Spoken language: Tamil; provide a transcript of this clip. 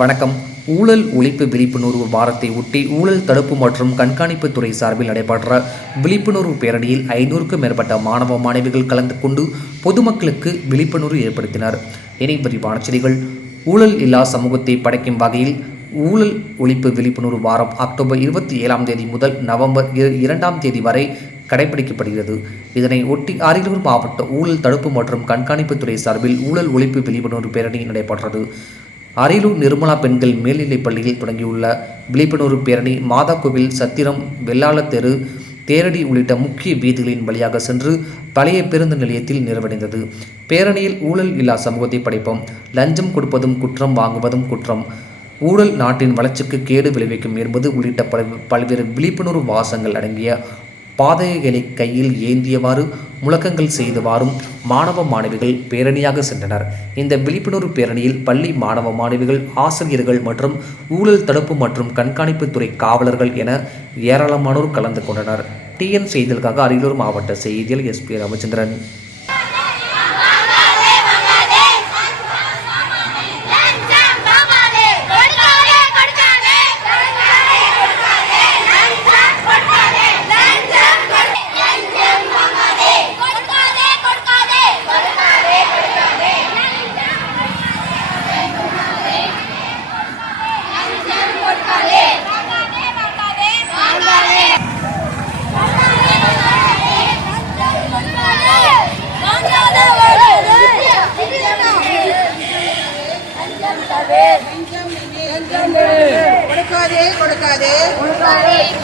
வணக்கம். ஊழல் ஒழிப்பு விழிப்புணர்வு வாரத்தை ஒட்டி ஊழல் தடுப்பு மற்றும் கண்காணிப்பு துறை சார்பில் நடைபெற்ற விழிப்புணர்வு பேரணியில் 500க்கும் மேற்பட்ட மாணவ மாணவிகள் கலந்து கொண்டு பொதுமக்களுக்கு விழிப்புணர்வு ஏற்படுத்தினர். இனி விரிவான செய்திகள். ஊழல் இல்லா சமூகத்தை படைக்கும் வகையில் ஊழல் ஒழிப்பு விழிப்புணர்வு வாரம் அக்டோபர் 27ஆம் தேதி முதல் நவம்பர் 2ஆம் தேதி வரை கடைபிடிக்கப்படுகிறது. இதனை ஒட்டி அரியலூர் மாவட்ட ஊழல் தடுப்பு மற்றும் கண்காணிப்பு துறை சார்பில் ஊழல் ஒழிப்பு விழிப்புணர்வு பேரணி நடைபெற்றது. அரியலூர் நிர்மலா பெண்கள் மேல்நிலைப் பள்ளியில் தொடங்கியுள்ள விழிப்புணர்வு பேரணி மாதாக்கோவில், சத்திரம், வெள்ளாள தெரு, தேரடி உள்ளிட்ட முக்கிய வீதிகளின் வழியாக சென்று பழைய பேருந்து நிலையத்தில் நிறைவடைந்தது. பேரணியில் ஊழல் இல்லா சமூகத்தை படைப்போம், லஞ்சம் கொடுப்பதும் குற்றம், வாங்குவதும் குற்றம், ஊழல் நாட்டின் வளர்ச்சிக்கு கேடு விளைவிக்கும் என்பது உள்ளிட்ட பல்வேறு விழிப்புணர்வு வாசகங்கள் அடங்கிய பாதைகளை கையில் ஏந்தியவாறு முழக்கங்கள் செய்தவாறும் மாணவ மாணவிகள் பேரணியாக சென்றனர். இந்த விழிப்புணர்வு பேரணியில் பள்ளி மாணவ மாணவிகள், ஆசிரியர்கள் மற்றும் ஊழல் தடுப்பு மற்றும் கண்காணிப்பு துறை காவலர்கள் என ஏராளமானோர் கலந்து கொண்டனர். டிஎன் செய்திகளுக்காக அரியலூர் மாவட்ட செய்தியாளர் எஸ்பி ராமச்சந்திரன். கொடுக்காதே